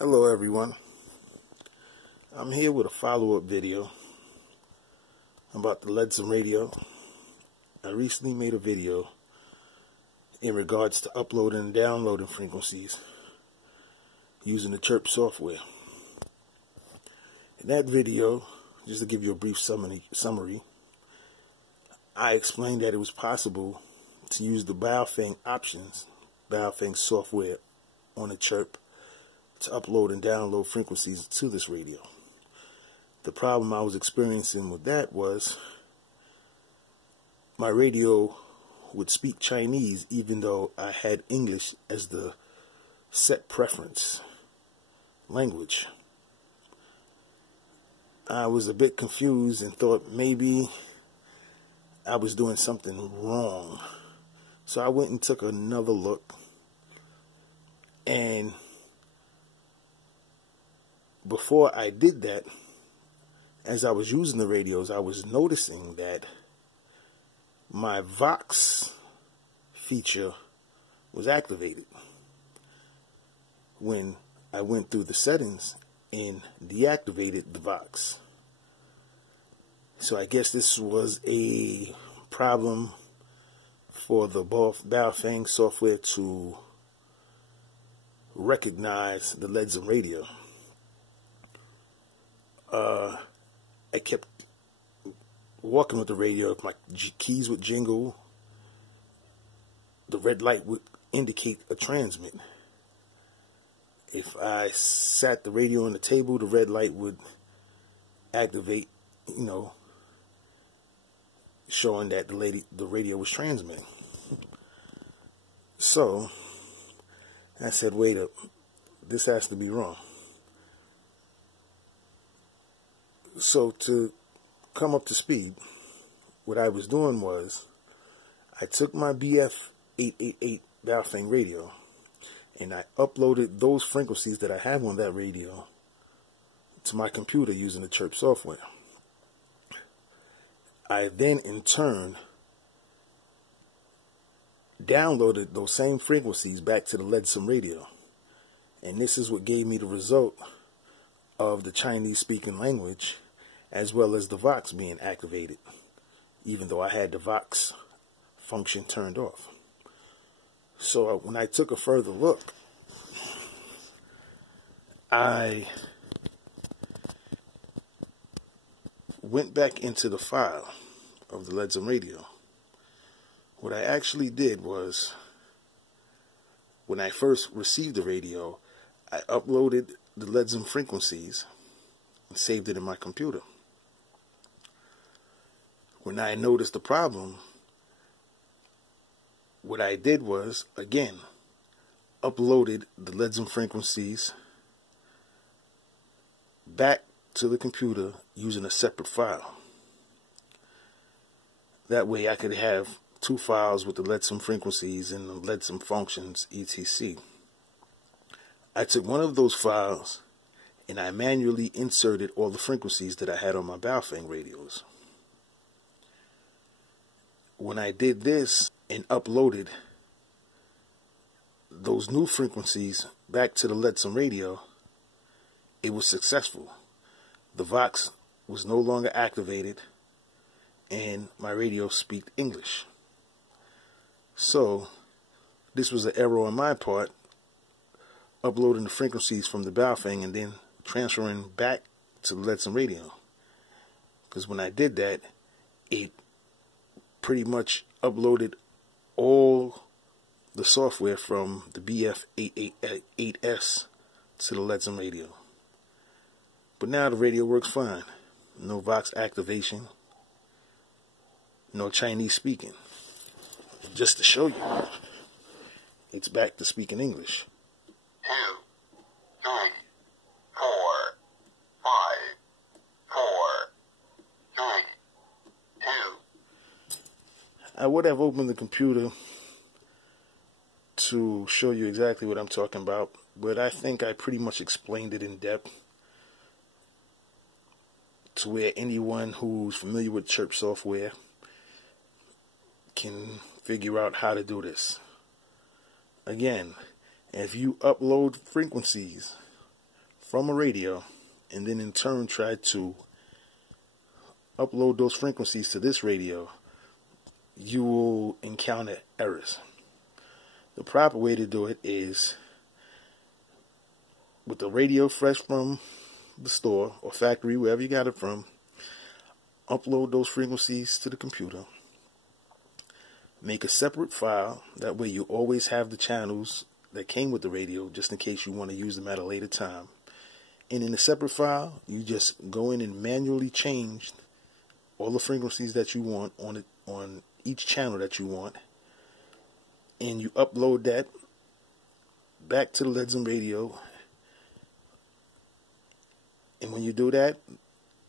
Hello everyone, I'm here with a follow-up video about the Leadzm radio. I recently made a video in regards to uploading and downloading frequencies using the Chirp software. In that video, just to give you a brief summary, I explained that it was possible to use the Baofeng options, Baofeng software on the Chirp to upload and download frequencies to this radio. The problem I was experiencing with that was my radio would speak Chinese even though I had English as the set preference language. I was a bit confused and thought maybe I was doing something wrong. So I went and took another look, and before I did that, as I was using the radios, I was noticing that my Vox feature was activated when I went through the settings and deactivated the Vox. So I guess this was a problem for the Baofeng software to recognize the Leadzm radio. I kept walking with the radio. If my keys would jingle, the red light would indicate a transmit. If I sat the radio on the table, the red light would activate, showing that the radio was transmitting. So I said, wait up, this has to be wrong. So to come up to speed, what I was doing was I took my BF888 Baofeng radio and I uploaded those frequencies that I have on that radio to my computer using the Chirp software. I then in turn downloaded those same frequencies back to the Leadzm radio, and this is what gave me the result of the Chinese speaking language as well as the Vox being activated, even though I had the Vox function turned off. So when I took a further look, I went back into the file of the Leadzm radio. What I actually did was, when I first received the radio, I uploaded the Leadzm frequencies and saved it in my computer. When I noticed the problem, what I did was, again, uploaded the Leadzm frequencies back to the computer using a separate file. That way I could have two files with the Leadzm frequencies and the Leadzm functions, etc. I took one of those files and I manually inserted all the frequencies that I had on my Baofeng radios. When I did this and uploaded those new frequencies back to the Leadzm radio, it was successful. The Vox was no longer activated and my radio speaks English. So this was an error on my part, uploading the frequencies from the Baofeng and then transferring back to the Leadzm radio. Because when I did that, it pretty much uploaded all the software from the BF888S to the Leadzm radio. But now the radio works fine. No Vox activation, no Chinese speaking. Just to show you, it's back to speaking English. 2, 3, 4, 5, 4, 3, 2. I would have opened the computer to show you exactly what I'm talking about, but I think I pretty much explained it in depth to where anyone who's familiar with Chirp software can figure out how to do this. Again, if you upload frequencies from a radio and then in turn try to upload those frequencies to this radio, you will encounter errors. The proper way to do it is with the radio fresh from the store or factory, wherever you got it from, upload those frequencies to the computer. Make a separate file. That way you always have the channels that came with the radio just in case you want to use them at a later time. And in a separate file, you just go in and manually change all the frequencies that you want on each channel that you want. And you upload that back to the Leadzm radio. And when you do that,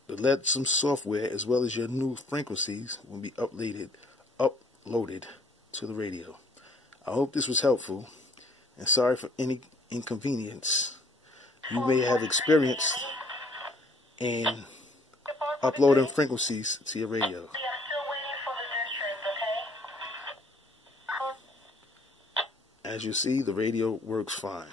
the Leadzm software as well as your new frequencies will be uploaded to the radio. I hope this was helpful, and sorry for any inconvenience you may have experienced in uploading frequencies to your radio. As you see, the radio works fine.